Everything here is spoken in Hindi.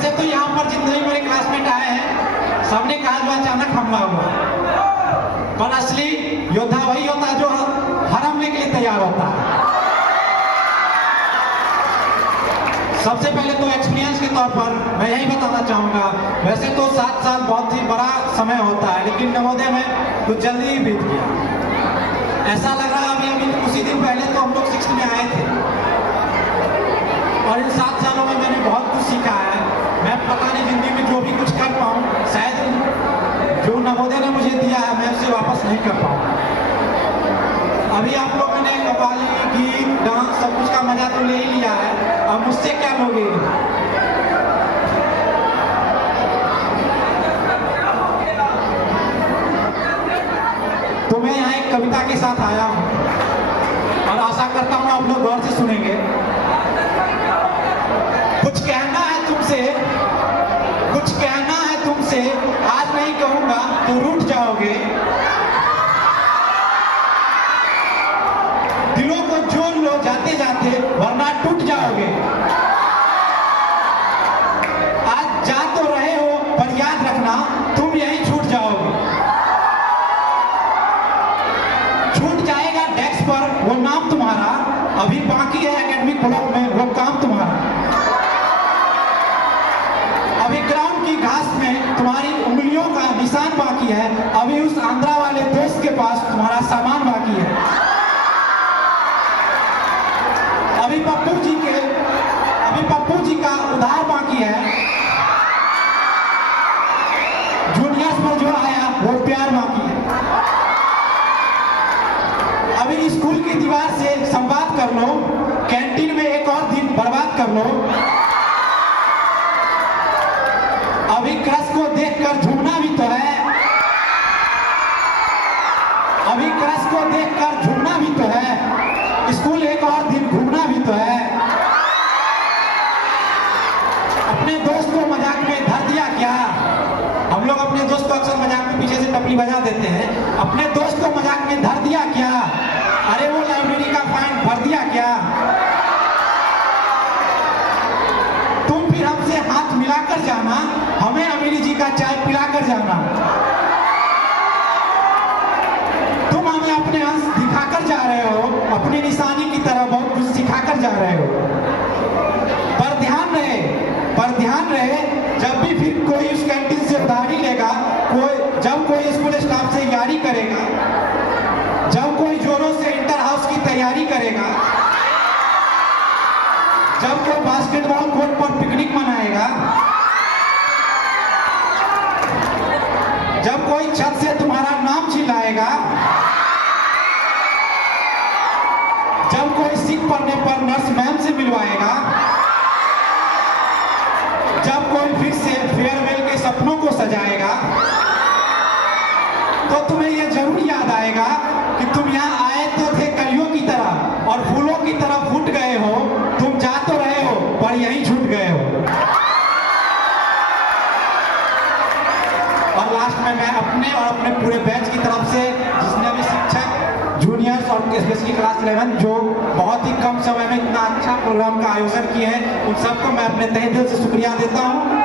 वैसे तो यहाँ पर जितने भी मेरे क्लासमेट आए हैं सबने कहा जो अचानक हमला हुआ, पर असली योद्धा वही होता है जो हर हमले के लिए तैयार होता है। सबसे पहले तो एक्सपीरियंस के तौर पर मैं यही बताना चाहूंगा, वैसे तो 7 साल बहुत ही बड़ा समय होता है, लेकिन नवोदय में कुछ जल्दी ही बीत गया। ऐसा लग रहा है अभी उसी दिन पहले तो हम लोग 6th में आए थे और इन 7 सालों में मैंने बहुत कुछ सीखा है। मैं पता नहीं जिंदगी में जो भी कुछ कर पाऊँ, शायद जो नवोदय ने मुझे दिया है मैं उसे वापस नहीं कर पाऊँ। अभी आप लोगों ने कव्वाली, गीत, डांस सब कुछ का मजा तो ले ही लिया है, अब मुझसे क्या लोगे? तो मैं यहाँ एक कविता के साथ आया हूँ और आशा करता हूँ आप लोग गौर से सुनेंगे। कुछ कहना है तुमसे, कुछ कहना है तुमसे, आज नहीं कहूंगा तो रूठ जाओगे। दिलों को जोड़ लो जाते जाते वरना टूट जाओगे। आज जा तो रहे हो पर याद रखना तुम यहीं छूट जाओगे। छूट जाएगा डेस्क पर वो नाम तुम्हारा, अभी बाकी है एकेडमिक ब्लॉक में वो काम तुम्हारा। अभी ग्राउंड की घास में तुम्हारी उंगलियों का निशान बाकी है, अभी उस आंध्रा वाले दोस्त के पास तुम्हारा सामान बाकी है। अभी पप्पू जी का उधार बाकी है। जूनियर्स पर जो आया वो प्यार बाकी है। अभी स्कूल की दीवार से संवाद कर लो, कैंटीन में एक और दिन बर्बाद कर लो। अभी क्रश को देखकर झूमना भी तो है, अभी क्रश को देखकर झूमना भी तो है। स्कूल एक और दिन घूमना भी तो है। अपने दोस्त को मजाक में धर दिया क्या? हम लोग अपने दोस्त को अक्सर मजाक में पीछे से टपली बजा देते हैं। अपने दोस्त को मजाक में धर दिया क्या? अरे वो लाइब्रेरी का फाइन भर दिया क्या? तुम फिर हमसे हाथ मिलाकर जाना, हमें अमीरी जी का चाय पिलाकर जाना। तुम हमें अपने अंश दिखाकर जा रहे हो, अपनी निशानी की तरह बहुत कुछ सिखाकर जा रहे हो। पर ध्यान रहे जब भी फिर कोई उस कैंटीन से उधारी लेगा, जब कोई स्कूल स्टाफ से यारी करेगा, जब कोई जोरों से इंटर हाउस की तैयारी करेगा, जब कोई बास्केटबॉल कोर्ट पर पिकनिक मनाएगा, जब कोई छत से तुम्हारा नाम चिल्लाएगा, जब कोई सिक पड़ने पर नर्स मैम से मिलवाएगा, जब कोई फिर से फेयरवेल के सपनों को सजाएगा, तो तुम्हें यह जरूर याद आएगा कि तुम यहाँ आए तो थे कलियों की तरह और फूलों की तरह फूट गए हो। तुम जा तो रहे हो पर यहीं छूट गए हो। और लास्ट में मैं अपने और अपने पूरे बैच की तरफ से जिसने भी शिक्षक, जूनियर्स और स्पेशली क्लास 11 जो बहुत ही कम समय में इतना अच्छा प्रोग्राम का आयोजन किए हैं, उन सबको मैं अपने तहे दिल से शुक्रिया देता हूँ।